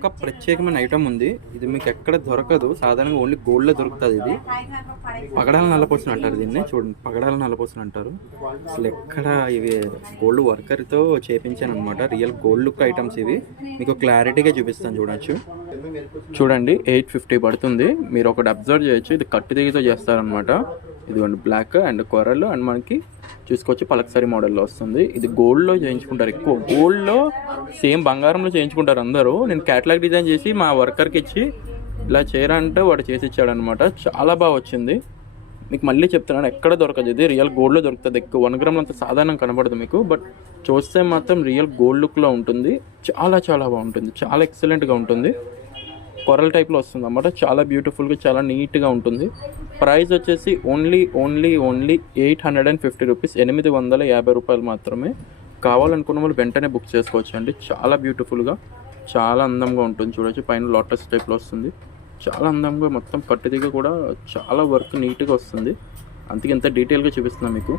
ఒక ప్రత్యేకమైన ఐటమ్ ఉంది. ఇది మీకు ఎక్కడ దొరకదు. సాధారణంగా ఓన్లీ గోల్డ్లో దొరుకుతుంది. ఇది పగడాల నల్లపూసలు అంటారు దీన్ని. చూడండి, పగడాల నల్లపూసలు అంటారు. అసలు ఎక్కడ ఇవి గోల్డ్ వర్కర్తో చేపించాను అనమాట. రియల్ గోల్డ్ లుక్ ఐటమ్స్ ఇవి. మీకు క్లారిటీగా చూపిస్తాను, చూడొచ్చు. చూడండి, 850 పడుతుంది. మీరు ఒకటి అబ్జర్వ్ చేయొచ్చు. ఇది కట్టు దిగితో చేస్తారనమాట. ఇదిగోండి, బ్లాక్ అండ్ కొరల్ అండ్ మనకి చూసుకోవచ్చు పలకసరి మోడల్లో వస్తుంది. ఇది గోల్డ్లో చేయించుకుంటారు ఎక్కువ. గోల్డ్లో సేమ్ బంగారంలో చేయించుకుంటారు అందరూ. నేను క్యాటలాగ్ డిజైన్ చేసి మా వర్కర్కి ఇచ్చి ఇలా చేయరంటే వాడు చేసి ఇచ్చాడనమాట. చాలా బాగా వచ్చింది. మీకు మళ్ళీ చెప్తున్నాను, ఎక్కడ దొరకదు. ఇది రియల్ గోల్డ్లో దొరుకుతుంది. ఎక్కువ 1 గ్రామ్ అంత సాధారణం కనబడదు మీకు, బట్ చూస్తే మాత్రం రియల్ గోల్డ్ లుక్లో ఉంటుంది. చాలా చాలా బాగుంటుంది. చాలా ఎక్సలెంట్గా ఉంటుంది. కొరల్ టైప్లో వస్తుంది అన్నమాట. చాలా బ్యూటిఫుల్గా, చాలా నీట్గా ఉంటుంది. ప్రైస్ వచ్చేసి ఓన్లీ 850 రూపీస్, 850 రూపాయలు మాత్రమే. కావాలనుకున్న వాళ్ళు వెంటనే బుక్ చేసుకోవచ్చు అండి. చాలా బ్యూటిఫుల్గా, చాలా అందంగా ఉంటుంది. చూడొచ్చు, పైన లోటస్ టైప్లో వస్తుంది. చాలా అందంగా, మొత్తం కట్టుదిగా కూడా చాలా వర్క్ నీట్గా వస్తుంది. అందుకే ఎంత డీటెయిల్గా చూపిస్తున్నాను మీకు.